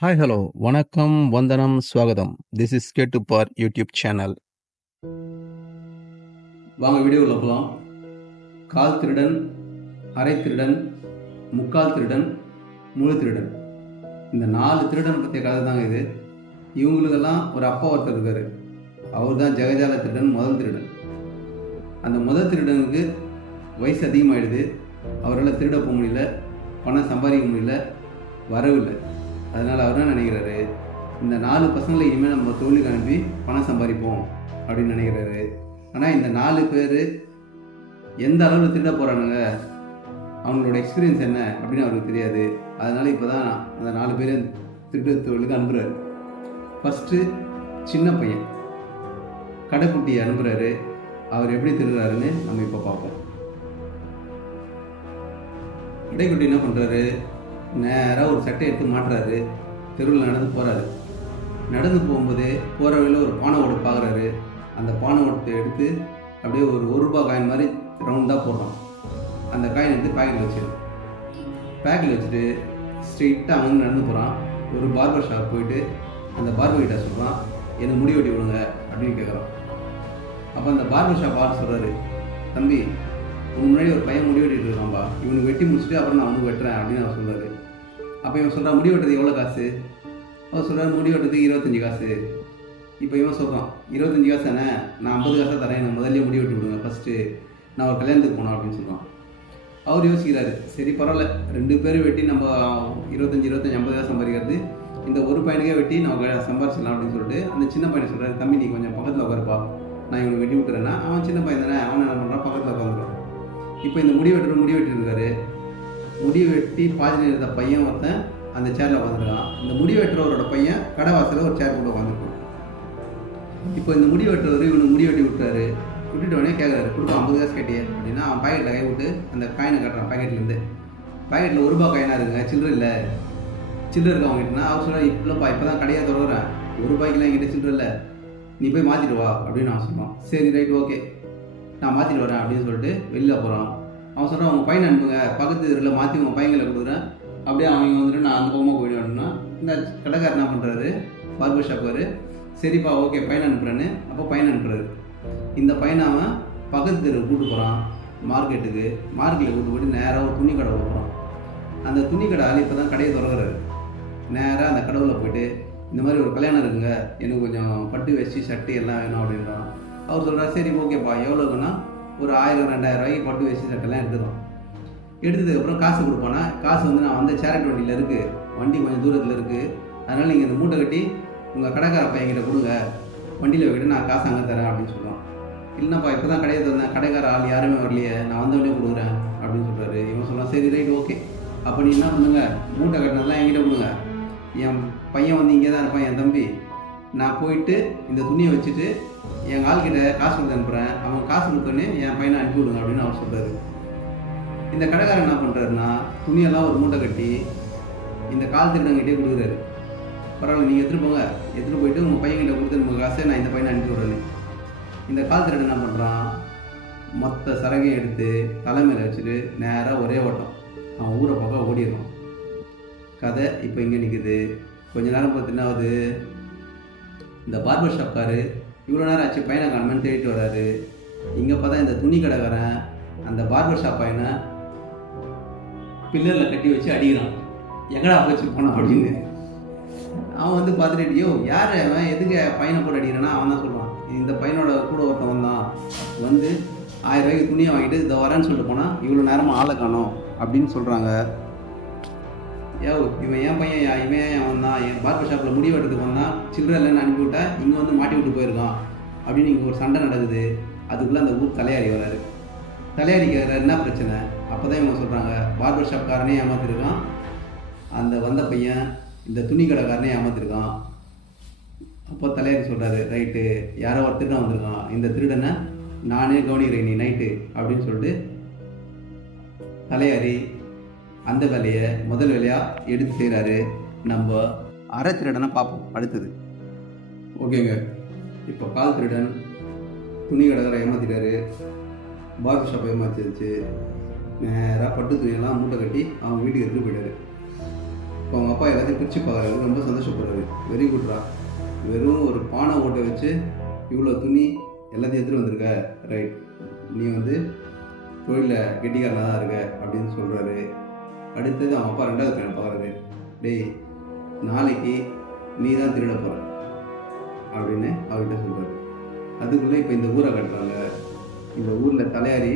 Hi hello வணக்கம் வந்தனம் ஸ்வாகதம். This is கேட்டு பார் யூடியூப் சேனல் வாங்க வீடியோவில் போகலாம் கால் திருடன் அரை திருடன் முக்கால் திருடன் முழு திருடன். இந்த நாலு திருடன் பற்றிய கதை தாங்க இது. இவங்களுக்கெல்லாம் ஒரு அப்பா ஒருத்தர் இருக்கார். அவர் தான் ஜெகஜால திருடன் முதல் திருடன். அந்த முதல் திருடனுக்கு வயசு அதிகமாகிடுது அவரால் திருட போக முடியல பணம் சம்பாதிக்க முடியல வரவில்லை. அதனால் அவர் என்ன நினைக்கிறாரு? இந்த நாலு பசங்களை இனிமேல் நம்ம தொழிலுக்கு அனுப்பி பணம் சம்பாதிப்போம் அப்படின்னு நினைக்கிறாரு. ஆனால் இந்த நாலு பேர் எந்த அளவில் திருட போகிறானுங்க அவங்களோட எக்ஸ்பீரியன்ஸ் என்ன அப்படின்னு அவருக்கு தெரியாது. அதனால் இப்போ தான் அந்த நாலு பேர் திருட்டு தொழிலுக்கு அனுப்புகிறாரு ஃபஸ்ட்டு சின்ன பையன். கடைக்குட்டியை அனுப்புகிறாரு அவர் எப்படி திருடுறாருன்னு நம்ம இப்போ பார்ப்போம். கடைக்குட்டி என்ன பண்ணுறாரு நேராக ஒரு சட்டை எடுத்து மாட்டுறாரு. தெருவில் நடந்து போகிறாரு நடந்து போகும்போது போகிற வழியில் ஒரு பானை ஓடு பார்க்குறாரு அந்த பானை ஓட்டத்தை எடுத்து அப்படியே ஒரு ஒரு ரூபா காயின் மாதிரி ரவுண்டாக போடுறான். அந்த காயின் எடுத்து பேக்கில் வச்சிடும் பேக்கில் வச்சுட்டு ஸ்ட்ரெயிட்டாக அவங்க நடந்து போகிறான் ஒரு பார்பர் ஷாப் போயிட்டு அந்த பார்பர் கிட்ட சொல்கிறான் எனக்கு முடி வெட்டி விடுங்க அப்படின்னு கேட்குறான் அப்போ அந்த பார்பர் ஷாப் ஆள் சொல்கிறாரு தம்பி உன் முன்னாடி ஒரு பையன் முடி வெட்டிட்டு இருக்கான்பா இவனுக்கு வெட்டி முடிச்சுட்டு அப்புறம் நான் அவனுக்கு வெட்டுறேன் அப்படின்னு அவர் சொல்கிறாரு அப்போ இவன் சொல்கிறான் முடி வெட்டுறது எவ்வளோ காசு? அவர் சொல்கிறார் முடி வெட்டுறதுக்கு இருபத்தஞ்சி காசு. இப்போ இவன் சொல்கிறான் இருபத்தஞ்சி காசு தானே? நான் ஐம்பது காசாக தரேன் எனக்கு முதல்ல முடி வெட்டி விடுங்க. ஃபஸ்ட்டு நான் ஒரு கல்யாணத்துக்கு போனோம் அப்படின்னு சொல்கிறான் அவர் யோசிக்கிறாரு சரி பரவாயில்ல. ரெண்டு பேரும் வெட்டி நம்ம இருபத்தஞ்சி இருபத்தஞ்சி ஐம்பது காசு சம்பாதிக்கிறது. இந்த ஒரு பையனுக்கே வெட்டி நம்ம சம்பாரிச்சிடலாம் அப்படின்னு சொல்லிட்டு அந்த சின்ன பையனை சொல்கிறாரு தம்பி நீ கொஞ்சம் பக்கத்தில் உட்காருப்பா. நான் இவனை வெட்டி விட்டுறேன்னா அவன் சின்ன பையன் தானே. அவன் என்ன பண்ணுறான் பக்கத்தில் உட்காந்துருவான் இப்போ இந்த முடி வெட்டுற முடி வெட்டிருக்காரு. முடி வெட்டி பாதி இருந்த பையன் ஒருத்தன் அந்த சேரில் உட்காந்துருக்கான் இந்த முடி வெட்டுறவரோட பையன் கடை வாசலில் ஒரு சேர் கூட உட்காந்துருக்கான் இப்போ இந்த முடி வெட்டுறவர் இவனுக்கு முடி வெட்டி விட்டுறாரு. விட்டுட்டு உடனே கேட்குறாரு கொடுப்பா ஐம்பது காசு கேட்டியே. அப்படின்னா அவன் பாக்கெட்டில் கை விட்டு அந்த காயினை கட்டுறான் பாக்கெட்லேருந்து பாக்கெட்டில் ஒரு ரூபா காயினாக இருக்குங்க சில்லற இல்லை. சில்லற இருக்கு அவங்ககிட்டனா அவர் சொல்கிறார் இப்போப்பா இப்போ தான் கடையாக தொடங்குறேன் ஒரு ரூபாய்க்குலாம் என்கிட்ட சில்லற இல்லை. நீ போய் மாற்றிட்டு வா. அப்படின்னு அவன் சொல்கிறான் சரி ரைட் ஓகே. நான் மாற்றிட்டு வரேன் அப்படின்னு சொல்லிட்டு வெளியில் போகிறான் அவன் சொல்கிறான் உங்கள் பையனை அனுப்புங்க. பக்கத்து இதில் மாற்றி உங்கள் பையங்களை கொடுக்குறேன். அப்படியே அவங்க வந்துட்டு நான் அந்த பக்கமாக போயிடுவேன்னா இந்த கடைக்காரர் என்ன பண்ணுறாரு பார்பர் ஷாப்பார் சரிப்பா ஓகே பையனை அனுப்புகிறேன்னு அப்போ பையன் அனுப்புறாரு. இந்த பையனை அவன் பக்கத்து தெரு கூட்டு போகிறான் மார்க்கெட்டுக்கு மார்க்கெட்டில் கூட்டு போயிட்டு நேராக ஒரு துணி கடை போகிறான் அந்த துணி கடை ஆள் இப்போ தான் கடையை திறக்கிறாரு. நேராக அந்த கடவுளில் போயிட்டு இந்த மாதிரி ஒரு கல்யாணம் இருக்குங்க. எனக்கு கொஞ்சம் பட்டு வச்சு சட்டு எல்லாம் வேணும் அப்படின்றான். அவர் சொல்கிறார் சரி ஓகேப்பா எவ்வளோக்குன்னா ஒரு ஆயிரம் ரெண்டாயிரம் ரூபாய்க்கு பட்டு வச்சு சட்டெல்லாம் எடுத்துடும் எடுத்ததுக்கப்புறம் காசு கொடுப்பானா காசு வந்து நான் வந்த சேரட் வண்டியில் இருக்குது வண்டி கொஞ்சம் தூரத்தில் இருக்குது அதனால் நீங்கள் இந்த மூட்டை கட்டி உங்கள் கடைக்கார பையன்கிட்ட கொடுங்க. வண்டியில் வைக்கிட்டு நான் காசு அங்கே தரேன் அப்படின்னு சொல்லுவான் இல்லைனாப்பா இப்போ தான் கடையை தந்தேன் கடைக்கார ஆள் யாருமே வரலையே. நான் வந்தவொடனே கொடுக்குறேன் அப்படின்னு சொல்கிறாரு இவன் சொல்கிறான் சரி ரைட் ஓகே அப்போ நீ என்ன பண்ணுங்க? மூட்டை கட்டினதெல்லாம் என்கிட்ட கொடுங்க. என் பையன் வந்து இங்கே தான் இருப்பான் என் தம்பி. நான் போயிட்டு இந்த துணியை வச்சுட்டு எங்கள் ஆள்கிட்ட காசு கொடுத்து அனுப்புகிறேன் அவன் காசு கொடுத்தோன்னே என் பையனை அனுப்பி விடுங்க அப்படின்னு அவர் சொல்கிறாரு இந்த கடைக்காரன் என்ன பண்ணுறாருன்னா துணியெல்லாம் ஒரு மூட்டை கட்டி இந்த கால் திருடங்கிட்டே கொடுக்குறாரு. பரவாயில்ல நீங்கள் எடுத்துகிட்டு போங்க. எடுத்துகிட்டு போயிட்டு உங்கள் பையன்கிட்ட கொடுத்து உங்கள் காசை நான் இந்த பையனை அனுப்பி விடுறேன் இந்த கால் திருடன் என்ன பண்ணுறான் மொத்த சரகையும் எடுத்து தலைமையில் வச்சுட்டு நேராக ஒரே ஓட்டம். அவன் ஊரை பக்கம் ஓடிடுறான். கதை இப்போ இங்கே நிற்குது கொஞ்ச நேரம் பார்த்து என்ன ஆகுது? இந்த பார்பர் ஷாப்காரு இவ்வளோ நேரம் ஆச்சு பையனை காணுமேன்னு தேடிட்டு வராரு. இங்கே பார்த்தா இந்த துணி கடைக்காரன் அந்த பார்பர் ஷாப் பையனை பில்லரில் கட்டி வச்சு அடிக்கிறான். எங்கடா போச்சு போனான் அப்படின்னு. அவன் வந்து பார்த்துட்டு யோ யார் அவன் எதுக்கு பையனை போட்டு அடிக்கிறானா அவன் தான் சொல்கிறான் இந்த பையனோட கூட ஒருத்தவன் தான் வந்து ஆயிரம் ரூபாய்க்கு துணியை வாங்கிட்டு இதை வரேன்னு சொல்லிட்டு போனால் இவ்வளோ நேரமாக ஆளை காணும். அப்படின்னு சொல்கிறாங்க யோ இவன் என் பையன் யா- இவன் ஏன் வந்தான்? தான் என் பார்பர் ஷாப்பில் முடி வெட்டுறதுக்கு வந்தான். சில்லறை இல்லைன்னு அனுப்பி விட்டா இங்கே வந்து மாட்டி விட்டு போயிருக்கான். அப்படின்னு இங்கே ஒரு சண்டை நடக்குது. அதுக்குள்ளே அந்த ஊர் தலையாரி வராரு தலையாரிக்கு என்ன பிரச்சனை? அப்போ தான் இவங்க சொல்கிறாங்க பார்பர் ஷாப்காரனே ஏமாத்திருக்கான். அந்த வந்த பையன் இந்த துணி கடைக்காரனே ஏமாத்திருக்கான். அப்போ தலையாரி சொல்கிறாரு ரைட்டு யாரோ ஒரு திருடன் வந்திருக்கான். இந்த திருடனை நானே கவனிக்கிறேன் நீ நைட்டு அப்படின்னு சொல்லிட்டு தலையாரி அந்த வேலையை முதல் வேலையாக எடுத்து செய்கிறாரு நம்ம அரை திருடனை பார்ப்போம். அடுத்தது. ஓகேங்க. இப்போ கால் திருடன் துணி கடைக்கார ஏமாத்திட்டாரு. பார்பர் ஷாப் ஏமாத்திருச்சு நேராக பட்டு துணியெல்லாம் மூட்டை கட்டி அவங்க வீட்டுக்கு எடுத்துகிட்டு போயிட்டாரு. இப்போ அவங்க அப்பா எல்லாத்தையும் பிரித்து பார்க்குறாரு. ரொம்ப சந்தோஷப்படுறாரு. வெரி குட்ரா வெறும் ஒரு பானை ஓட்டை வச்சு இவ்வளோ துணி எல்லாத்தையும் எடுத்துகிட்டு வந்திருக்க. ரைட் நீ வந்து தொழிலில் கெட்டிக்காரனாக தான் இருக்க அப்படின்னு சொல்கிறாரு அடுத்தது அவன் அப்பா ரெண்டாவது பையனை பார்க்குறது டேய் நாளைக்கு நீ தான் திருட போகிற அப்படின்னு அவர்கிட்ட சொல்கிறார் அதுக்குள்ளே இப்போ இந்த ஊரை கட்டுறாங்க. இந்த ஊரில் தலையாரி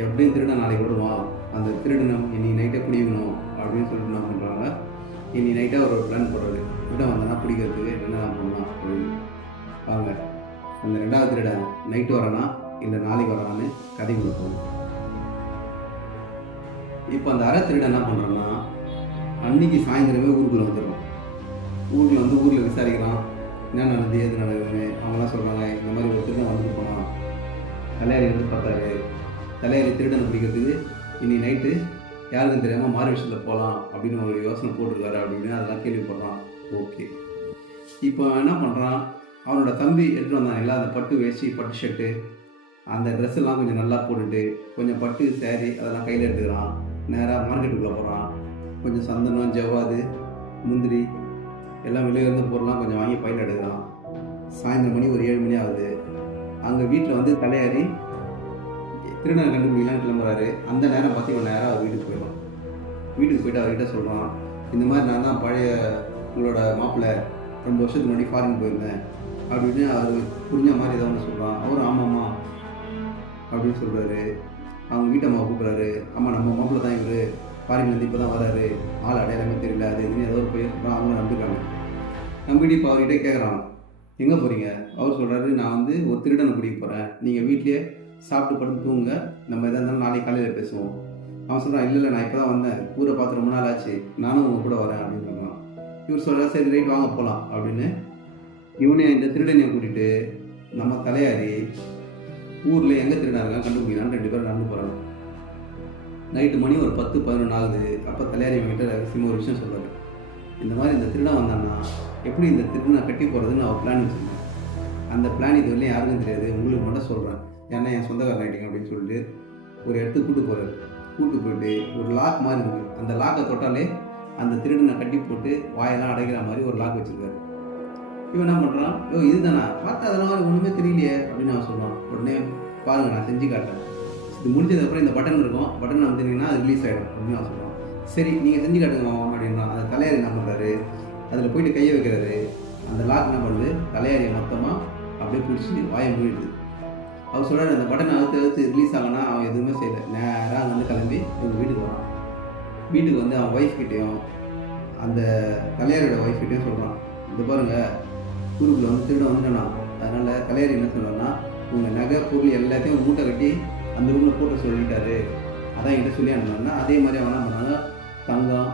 எப்படியும் திருட நாளைக்கு விடுவான் அந்த திருடனும் இன்னைக்கு நைட்டை பிடிக்கணும் அப்படின்னு சொல்லிட்டு என்ன பண்ணுறாங்க இன்னைக்கு நைட்டாக ஒரு பிளான் போடுறது திருடன் வந்தால் பிடிக்கிறதுக்கு என்ன பண்ணலாம்? அப்படின்னு. வாங்க. அந்த ரெண்டாவது திருட நைட்டு வரானா? இல்லை நாளைக்கு வரானான்னு கதை கொடுப்போம் இப்போ அந்த அரை திருடன் என்ன பண்ணுறான்னா அன்னைக்கு சாயந்தரமே ஊருக்குள்ளே வந்துடுறான் ஊரில் வந்து ஊரில் விசாரிக்கிறான். என்ன நடந்தது எது நடக்குதுன்னு அவங்களாம் சொல்கிறாங்க இந்த மாதிரி ஒரு திருடன் வந்துட்டு போனான். தலையாரி வந்து பார்த்தாரு. தலையாரி திருடனை பிடிக்கிறதுக்கு இன்னைக்கு நைட்டு யாருக்கும் தெரியாமல் மாறு விஷயத்தில் போகலாம் அப்படின்னு ஒரு யோசனை போட்டிருக்காரு அப்படின்னு அதெல்லாம் கேள்விப்படுறான். ஓகே. இப்போ என்ன பண்ணுறான் அவனோட தம்பி எடுத்துகிட்டு வந்தான். எல்லாம் அந்த பட்டு வேஷ்டி பட்டு ஷர்ட்டு அந்த ட்ரெஸ் எல்லாம் கொஞ்சம் நல்லா போட்டுட்டு கொஞ்சம் பட்டு saree அதெல்லாம் கையில் எடுத்துக்கிறான். நேராக மார்க்கெட்டுக்குள்ளே போகிறான் கொஞ்சம் சந்தனம் ஜவ்வாது முந்திரி எல்லாம் வெளியே இருந்து பொருள்லாம் கொஞ்சம் வாங்கி பையில் எடுக்கலாம். சாயந்தரம் மணி ஒரு ஏழு மணி ஆகுது. அங்கே வீட்டில் வந்து தலையாரி திருடனை கண்டுபிடிக்கலாம் கிளம்புறாரு. அந்த நேரம் பார்த்து இவன் நேராக அவர் வீட்டுக்கு போயிடும் வீட்டுக்கு போயிட்டு அவர்கிட்ட சொல்கிறான் இந்த மாதிரி நான் தான் பழைய உங்களோட மாப்பிள்ளை ரொம்ப வருஷத்துக்கு முன்னாடி ஃபாரின் போயிருந்தேன். அப்படின்னு அவர் புரிஞ்ச மாதிரி ஏதோ ஒன்று சொல்கிறான் அவரும் ஆமாம்மா. அப்படின்னு சொல்கிறாரு அவங்க வீட்டம்மாவை கூப்பிட்றாரு. ஆமாம் நம்ம மாப்பிள்ள தான் இவர். ஃபாரின்லேருந்து இப்போ தான் வராரு. ஆள் அடையாளமே தெரியல. அது இதுன்னு ஏதோ ஒரு போய் அவங்க நம்பிருக்காங்க நம்பிட்டு இப்போ அவர்கிட்ட கேட்குறான் எங்கே போகிறீங்க அவர் சொல்கிறாரு நான் வந்து ஒரு திருடனை பிடிக்க போகிறேன் நீங்கள் வீட்லேயே சாப்பிட்டு படுத்து தூங்க. நம்ம எதாக இருந்தாலும் நாளைக்கு காலையில் பேசுவோம். அவன் சொல்கிறான் இல்லை இல்லை நான் இப்போ தான் வந்தேன். ஊரை பார்த்து ரொம்ப நாள் ஆச்சு. நானும் உங்கள் கூட வரேன். அப்படின்னு சொல்கிறான் இவர் சொல்கிறார் சரி ரைட் வாங்க போகலாம் அப்படின்னு இவனே இந்த திருடனையை கூட்டிகிட்டு நம்ம தலையாரி ஊரில் எங்கே திருடா இருக்கான் கண்டுபிடிக்கிறான்னு ரெண்டு பேரும் நடந்து போகிறாங்க நைட்டு மணி ஒரு பத்து பதினொன்று ஆகுது. அப்போ தலையாரி கிட்ட ரகசியமாக ஒரு விஷயம் சொல்கிறாரு இந்த மாதிரி இந்த திருடன் வந்தான்னா எப்படி இந்த திருடனை கட்டி போகிறதுன்னு அவர் பிளான் வச்சுருந்தேன் அந்த பிளான் இது வரையும் யாருக்கும் தெரியாது. உங்களுக்கு மட்டும் சொல்கிறேன் ஏன்னா என் சொந்தக்காரன் ஆகிட்டீங்க அப்படின்னு சொல்லிட்டு ஒரு இடத்துக்கு கூட்டு போகிறாரு கூட்டு போயிட்டு ஒரு லாக் மாதிரி இருக்குது அந்த லாக்கை தொட்டாலே அந்த திருடனை கட்டி போட்டு வாயெல்லாம் அடைக்கிற மாதிரி ஒரு லாக் வச்சுருக்காரு. இவன் என்ன பண்ணுறான் ஐயோ இதுதானா? பார்த்தா அதெல்லாம் ஒன்றுமே தெரியலையே அப்படின்னு அவன் சொல்கிறான் உடனே பாருங்க நான் செஞ்சு காட்டுறேன். இது முடிஞ்சதுக்கப்புறம் இந்த பட்டன் இருக்கும். பட்டன் வந்துட்டீங்கன்னா அது ரிலீஸ் ஆகிடும் அப்படின்னு அவன் சொல்கிறான் சரி நீங்கள் செஞ்சு காட்டுங்க மாமா அப்படின்றான். அந்த தலையாரி என்ன பண்ணுறாரு அதில் போயிட்டு கையை வைக்கிறாரு அந்த லாக் என்ன பண்ணுது? தலையாரியை மொத்தமாக அப்படியே பிடிச்சி வாயை மூடிடுது. அவர் சொல்கிறாரு அந்த பட்டனை அழுத்து அழுத்து ரிலீஸ் ஆகனா அவன் எதுவுமே செய்யலை. நேராக வந்து கிளம்பி இவங்க வீட்டுக்கு வரான். வீட்டுக்கு வந்து அவன் ஒய்ஃப் கிட்டேயும் அந்த தலையாரியோட ஒய்ஃப் கிட்டேயும் சொல்கிறான் இந்த பாருங்கள் ஊருக்குள்ள வந்து திருட வந்துட்டானா. அதனால் தலையாரி என்ன சொன்னார்னா உங்கள் நகை பொருள் எல்லாத்தையும் மூட்டை கட்டி அந்த ரூமில் போட்டு சொல்லிட்டாரு. அதான் என்கிட்ட சொல்லி அனுப்பினா அதே மாதிரி அவன் என்ன பண்ணாங்க தங்கம்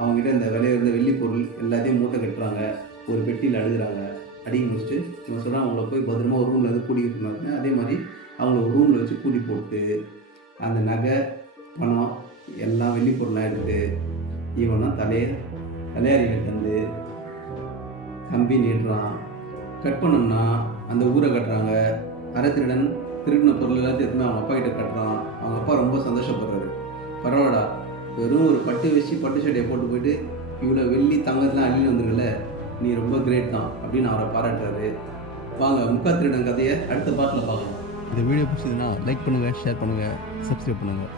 அவங்ககிட்ட இந்த விலைய இருந்த வெள்ளி பொருள் எல்லாத்தையும் மூட்டை கட்டுறாங்க. ஒரு பெட்டியில் அழுகுறாங்க. அடிக்க முடிச்சுட்டு இவன் சொல்கிறான் அவங்கள போய் பத்திரமா ஒரு ரூமில் வந்து கூட்டிகிட்டு இருந்தாங்க அதே மாதிரி அவங்கள ஒரு ரூமில் வச்சு கூட்டி போட்டு அந்த நகை பணம் எல்லாம் வெள்ளி பொருளாக எடுத்து இவன் தான் தலைய தலையாரிகிட்ட கம்பி நீடுறான் கட் பண்ணோம்னா அந்த ஊரை கட்டுறாங்க. அரைத்திருடன் திருடின பொருள் எல்லாத்தையும் எடுத்துன்னு அவங்க அப்பா கிட்ட கட்டுறான். அவங்க அப்பா ரொம்ப சந்தோஷப்படுறாரு. பரவாயில்லடா. வெறும் ஒரு பட்டு வச்சு பட்டு சட்டையை போட்டு போயிட்டு இவ்வளோ வெள்ளி தங்கத்தெலாம் அள்ளி வந்துருக்கல. நீ ரொம்ப கிரேட் தான் அப்படின்னு அவரை பாராட்டுறாரு. வாங்க முக்கா திருடன் கதையை அடுத்த பாட்டில் பார்க்கலாம். இந்த வீடியோ பிடிச்சதுன்னா லைக் பண்ணுங்கள் ஷேர் பண்ணுங்கள் சப்ஸ்கிரைப் பண்ணுங்கள்